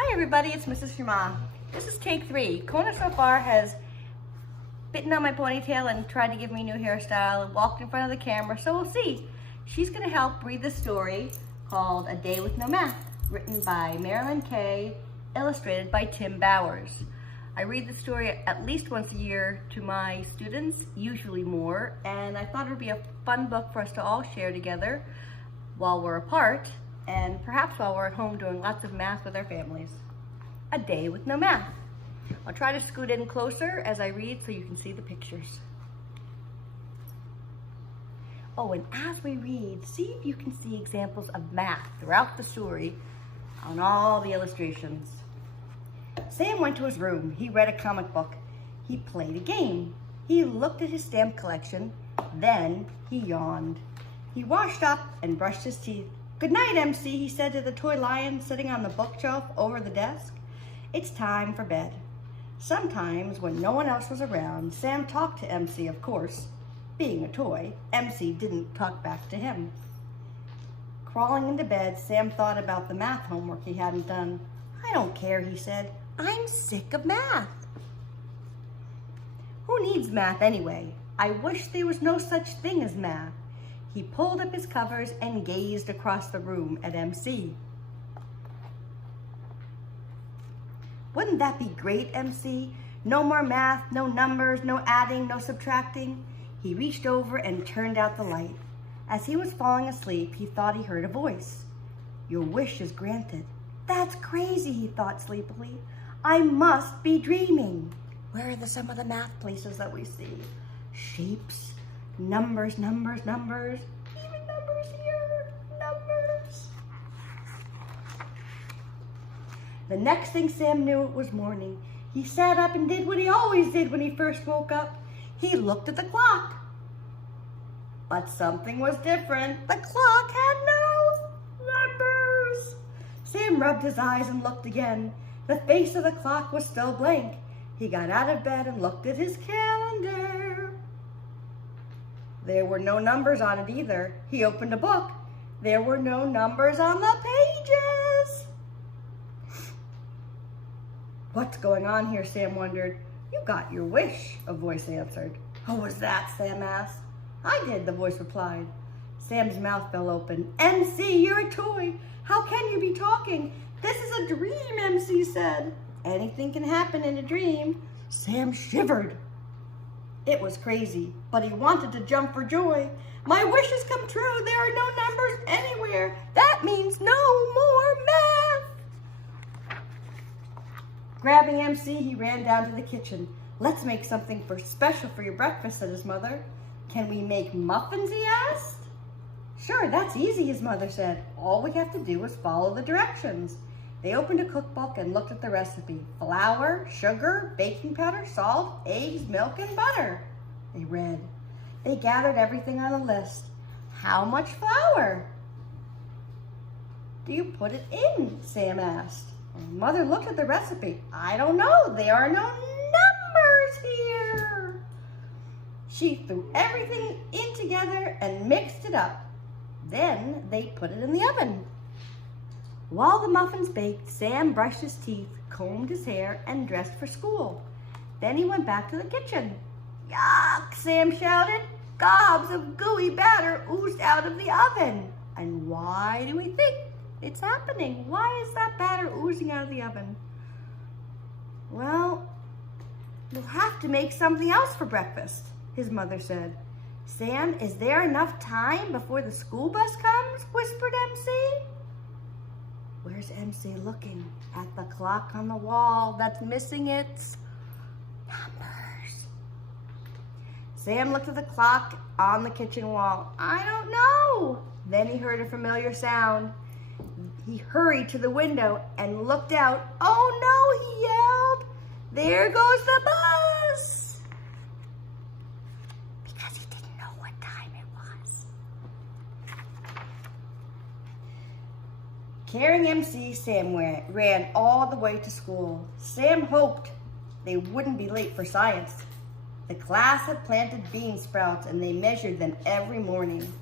Hi everybody, it's Mrs. Shamah. This is take 3. Kona so far has bitten on my ponytail and tried to give me a new hairstyle and walked in front of the camera, so we'll see. She's going to help read the story called A Day with No Math, written by Marilyn Kay, illustrated by Tim Bowers. I read the story at least once a year to my students, usually more, and I thought it would be a fun book for us to all share together while we're apart, and perhaps while we're at home doing lots of math with our families. A Day with No Math. I'll try to scoot in closer as I read so you can see the pictures. Oh, and as we read, see if you can see examples of math throughout the story on all the illustrations. Sam went to his room. He read a comic book. He played a game. He looked at his stamp collection. Then he yawned. He washed up and brushed his teeth. "Good night, MC," he said to the toy lion sitting on the bookshelf over the desk. "It's time for bed." Sometimes, when no one else was around, Sam talked to MC, of course. Being a toy, MC didn't talk back to him. Crawling into bed, Sam thought about the math homework he hadn't done. "I don't care," he said. "I'm sick of math." Who needs math anyway? I wish there was no such thing as math. He pulled up his covers and gazed across the room at MC. "Wouldn't that be great, MC? No more math, no numbers, no adding, no subtracting." He reached over and turned out the light. As he was falling asleep, he thought he heard a voice. "Your wish is granted." "That's crazy," he thought sleepily. "I must be dreaming." Where are some of the math places that we see? Shapes, numbers, numbers, numbers, even numbers here, numbers. The next thing Sam knew, it was morning. He sat up and did what he always did when he first woke up. He looked at the clock. But something was different. The clock had no numbers. Sam rubbed his eyes and looked again. The face of the clock was still blank. He got out of bed and looked at his calendar. There were no numbers on it either. He opened a book. There were no numbers on the pages. "What's going on here?" Sam wondered. "You got your wish," a voice answered. "Who was that?" Sam asked. "I did," the voice replied. Sam's mouth fell open. "MC, you're a toy. How can you be talking?" "This is a dream," MC said. "Anything can happen in a dream." Sam shivered. It was crazy, but he wanted to jump for joy. "My wish has come true. There are no numbers anywhere. That means no more math." Grabbing MC, he ran down to the kitchen. "Let's make something special for your breakfast," said his mother. "Can we make muffins?" he asked. "Sure, that's easy," his mother said. "All we have to do is follow the directions." They opened a cookbook and looked at the recipe. "Flour, sugar, baking powder, salt, eggs, milk, and butter," they read. They gathered everything on a list. "How much flour do you put it in?" Sam asked. Mother looked at the recipe. "I don't know. There are no numbers here." She threw everything in together and mixed it up. Then they put it in the oven. While the muffins baked, Sam brushed his teeth, combed his hair, and dressed for school. Then he went back to the kitchen. "Yuck!" Sam shouted. Gobs of gooey batter oozed out of the oven. And why do we think it's happening? Why is that batter oozing out of the oven? "Well, you'll have to make something else for breakfast," his mother said. "Sam, is there enough time before the school bus comes?" whispered MC. Where's MC looking? At the clock on the wall that's missing its numbers. Sam looked at the clock on the kitchen wall. "I don't know." Then he heard a familiar sound. He hurried to the window and looked out. "Oh no," he yelled. "There goes the bus!" Because he didn't know what time it was. Carrying MC, Sam ran all the way to school. Sam hoped they wouldn't be late for science. The class had planted bean sprouts and they measured them every morning.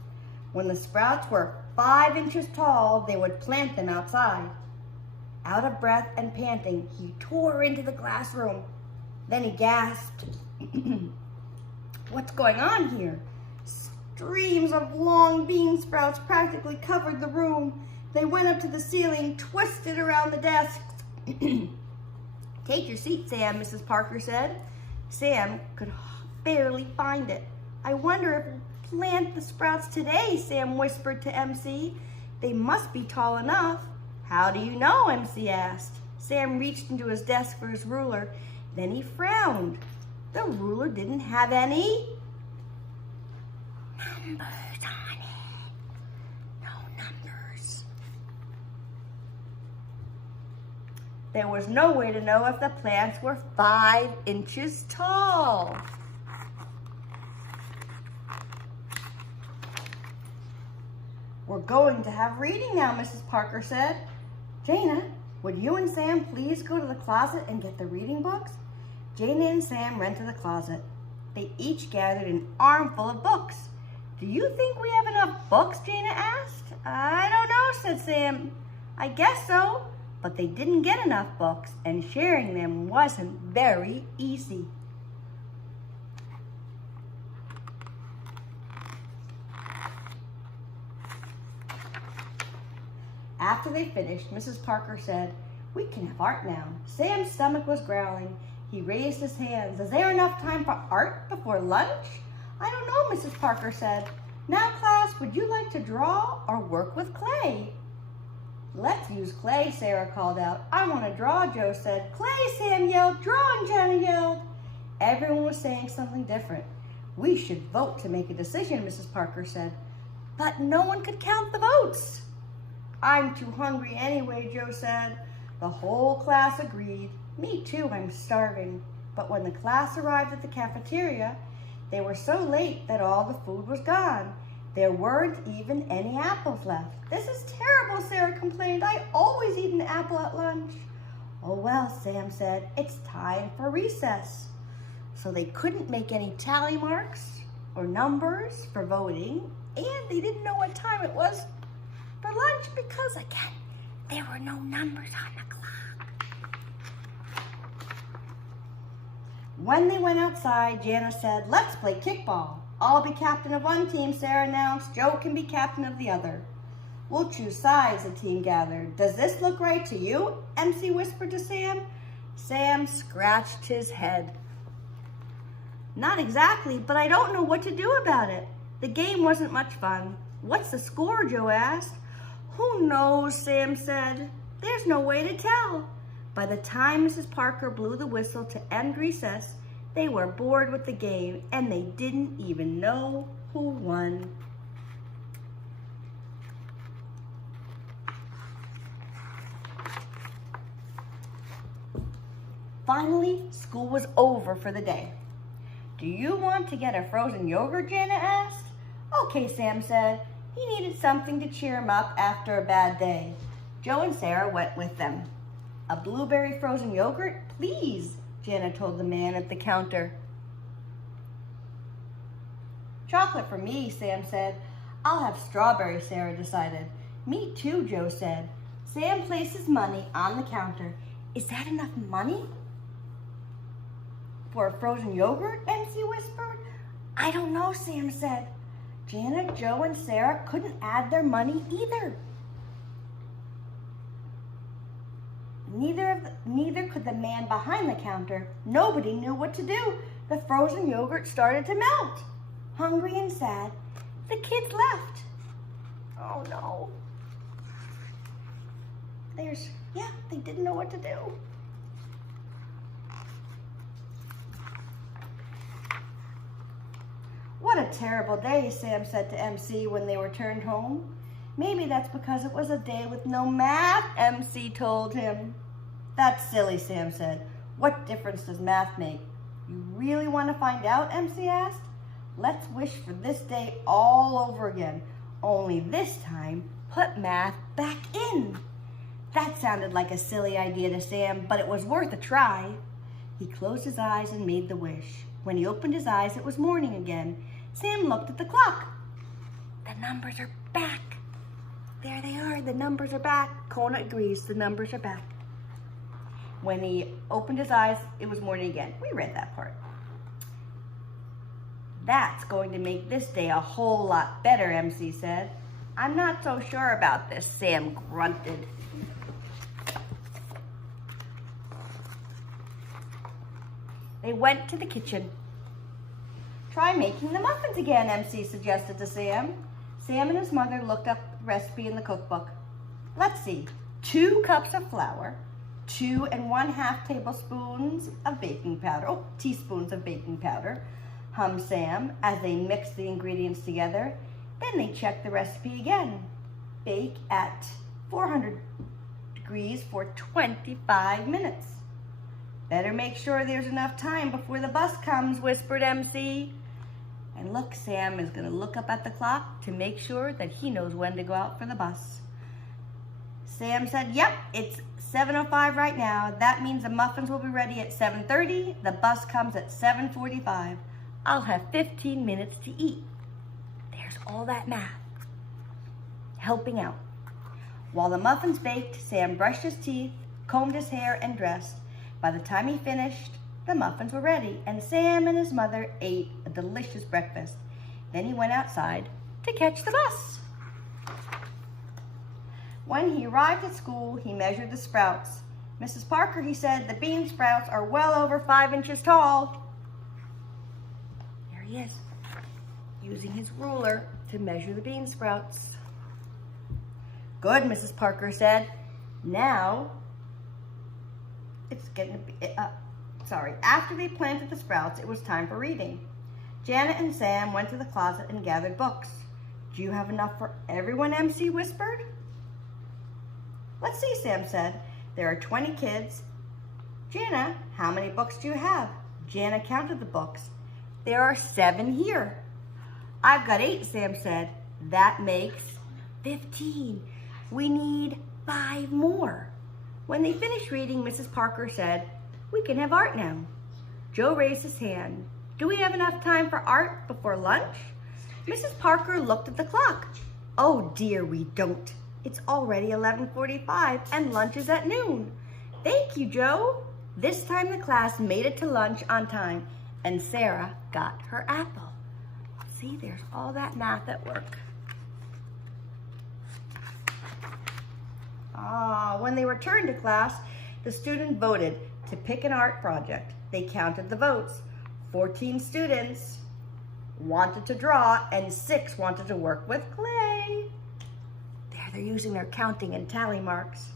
When the sprouts were 5 inches tall, they would plant them outside. Out of breath and panting, he tore into the classroom. Then he gasped. What's going on here? Streams of long bean sprouts practically covered the room. They went up to the ceiling, twisted around the desks. Take your seat, Sam, Mrs. Parker said. Sam could barely find it. I wonder if we'll plant the sprouts today, Sam whispered to MC. They must be tall enough. How do you know? MC asked. Sam reached into his desk for his ruler. Then he frowned. The ruler didn't have any numbers on it. No numbers. There was no way to know if the plants were 5 inches tall. We're going to have reading now, Mrs. Parker said. Jana, would you and Sam please go to the closet and get the reading books? Jana and Sam ran to the closet. They each gathered an armful of books. Do you think we have enough books? Jana asked. I don't know, said Sam. I guess so, but they didn't get enough books, and sharing them wasn't very easy. After they finished, Mrs. Parker said, we can have art now. Sam's stomach was growling. He raised his hands. Is there enough time for art before lunch? I don't know, Mrs. Parker said. Now, class, would you like to draw or work with clay? Let's use clay, Sarah called out. I want to draw, Joe said. Clay, Sam yelled. Drawing, Jana yelled. Everyone was saying something different. We should vote to make a decision, Mrs. Parker said. But no one could count the votes. I'm too hungry anyway, Joe said. The whole class agreed. Me too, I'm starving. But when the class arrived at the cafeteria, they were so late that all the food was gone. There weren't even any apples left. This is terrible, Sarah complained. I always eat an apple at lunch. Oh well, Sam said, it's time for recess. So they couldn't make any tally marks or numbers for voting, and they didn't know what time it was for lunch because, again, there were no numbers on the clock. When they went outside, Jana said, let's play kickball. I'll be captain of one team, Sarah announced. Joe can be captain of the other. We'll choose sides, the team gathered. Does this look right to you? MC whispered to Sam. Sam scratched his head. Not exactly, but I don't know what to do about it. The game wasn't much fun. What's the score? Joe asked. Who knows, Sam said. There's no way to tell. By the time Mrs. Parker blew the whistle to end recess, they were bored with the game and they didn't even know who won. Finally, school was over for the day. Do you want to get a frozen yogurt? Jana asked. Okay, Sam said. He needed something to cheer him up after a bad day. Joe and Sarah went with them. A blueberry frozen yogurt, please, Jana told the man at the counter. Chocolate for me, Sam said. I'll have strawberry, Sarah decided. Me too, Joe said. Sam placed his money on the counter. Is that enough money for a frozen yogurt? MC whispered. I don't know, Sam said. Jana, Joe, and Sarah couldn't add their money either. Neither could the man behind the counter. Nobody knew what to do. The frozen yogurt started to melt. Hungry and sad, the kids left. Oh no. They didn't know what to do. What a terrible day, Sam said to MC when they returned home. Maybe that's because it was a day with no math, MC told him. That's silly, Sam said. What difference does math make? You really want to find out, MC asked? Let's wish for this day all over again. Only this time, put math back in. That sounded like a silly idea to Sam, but it was worth a try. He closed his eyes and made the wish. When he opened his eyes, it was morning again. Sam looked at the clock. The numbers are back. There they are, the numbers are back. Kona agrees, the numbers are back. When he opened his eyes, it was morning again. We read that part. That's going to make this day a whole lot better, MC said. I'm not so sure about this, Sam grunted. They went to the kitchen. Try making the muffins again, MC suggested to Sam. Sam and his mother looked up the recipe in the cookbook. Let's see, 2 cups of flour, 2 1/2 tablespoons of baking powder, teaspoons of baking powder, hummed Sam as they mixed the ingredients together. Then they checked the recipe again. Bake at 400 degrees for 25 minutes. Better make sure there's enough time before the bus comes, whispered MC. And look, Sam is going to look up at the clock to make sure that he knows when to go out for the bus. Sam said, yep, it's 7:05 right now. That means the muffins will be ready at 7:30. The bus comes at 7:45. I'll have 15 minutes to eat. There's all that math. Helping out. While the muffins baked, Sam brushed his teeth, combed his hair, and dressed. By the time he finished, the muffins were ready, and Sam and his mother ate a delicious breakfast. Then he went outside to catch the bus. When he arrived at school, he measured the sprouts. Mrs. Parker, he said, the bean sprouts are well over 5 inches tall. There he is, using his ruler to measure the bean sprouts. Good, Mrs. Parker said. Now, it's getting to be, after they planted the sprouts, it was time for reading. Janet and Sam went to the closet and gathered books. Do you have enough for everyone, MC whispered. Let's see, Sam said. There are 20 kids. Jana, how many books do you have? Jana counted the books. There are 7 here. I've got 8, Sam said. That makes 15. We need 5 more. When they finished reading, Mrs. Parker said, we can have art now. Joe raised his hand. Do we have enough time for art before lunch? Mrs. Parker looked at the clock. Oh dear, we don't. It's already 11:45 and lunch is at noon. Thank you, Joe. This time the class made it to lunch on time and Sarah got her apple. See, there's all that math at work. When they returned to class, the student voted to pick an art project. They counted the votes. 14 students wanted to draw and 6 wanted to work with clay. There, they're using their counting and tally marks.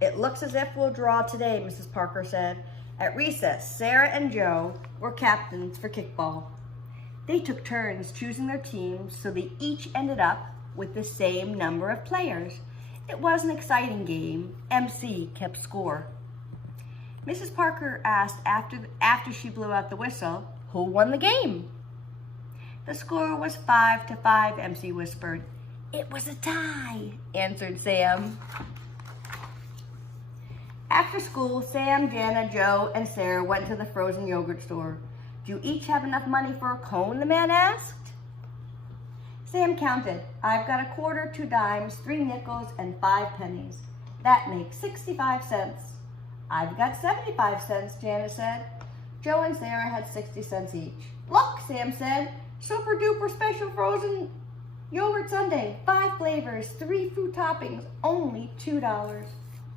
It looks as if we'll draw today, Mrs. Parker said. At recess, Sarah and Joe were captains for kickball. They took turns choosing their teams, so they each ended up with the same number of players. It was an exciting game. MC kept score. Mrs. Parker asked after she blew out the whistle, who won the game? The score was 5-5, MC whispered. It was a tie, answered Sam. After school, Sam, Jana, Joe, and Sarah went to the frozen yogurt store. Do you each have enough money for a cone, the man asked. Sam counted. I've got a quarter, 2 dimes, 3 nickels, and 5 pennies. That makes 65 cents. I've got 75 cents, Jana said. Joe and Sarah had 60 cents each. Look, Sam said, super duper special frozen yogurt sundae, 5 flavors, 3 fruit toppings, only $2.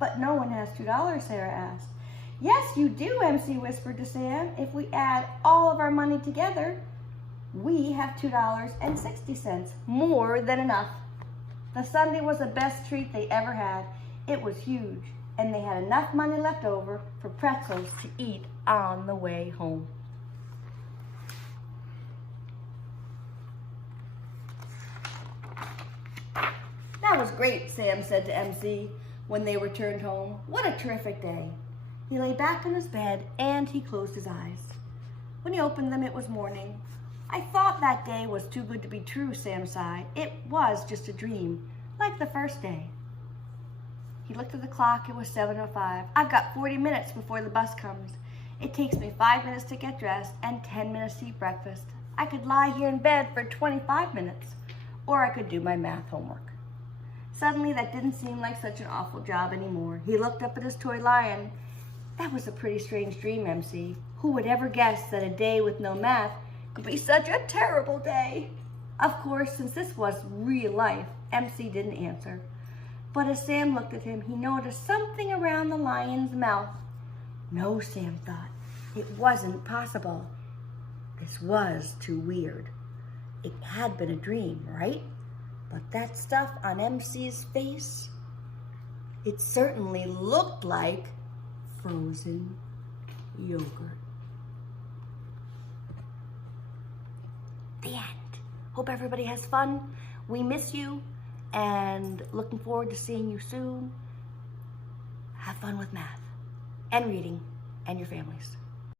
But no one has $2, Sarah asked. Yes, you do, MC whispered to Sam. If we add all of our money together, we have $2.60, more than enough. The sundae was the best treat they ever had. It was huge, and they had enough money left over for pretzels to eat on the way home. That was great, Sam said to MC when they returned home. What a terrific day. He lay back in his bed and he closed his eyes. When he opened them, it was morning. I thought that day was too good to be true, Sam sighed. It was just a dream, like the first day. He looked at the clock. It was 7:05. I've got 40 minutes before the bus comes. It takes me 5 minutes to get dressed and 10 minutes to eat breakfast. I could lie here in bed for 25 minutes, or I could do my math homework. Suddenly, that didn't seem like such an awful job anymore. He looked up at his toy lion. That was a pretty strange dream, MC. Who would ever guess that a day with no math could be such a terrible day? Of course, since this was real life, MC didn't answer. But as Sam looked at him, he noticed something around the lion's mouth. No, Sam thought, it wasn't possible. This was too weird. It had been a dream, right? But that stuff on MC's face, it certainly looked like frozen yogurt. The end. Hope everybody has fun. We miss you and looking forward to seeing you soon. Have fun with math and reading and your families.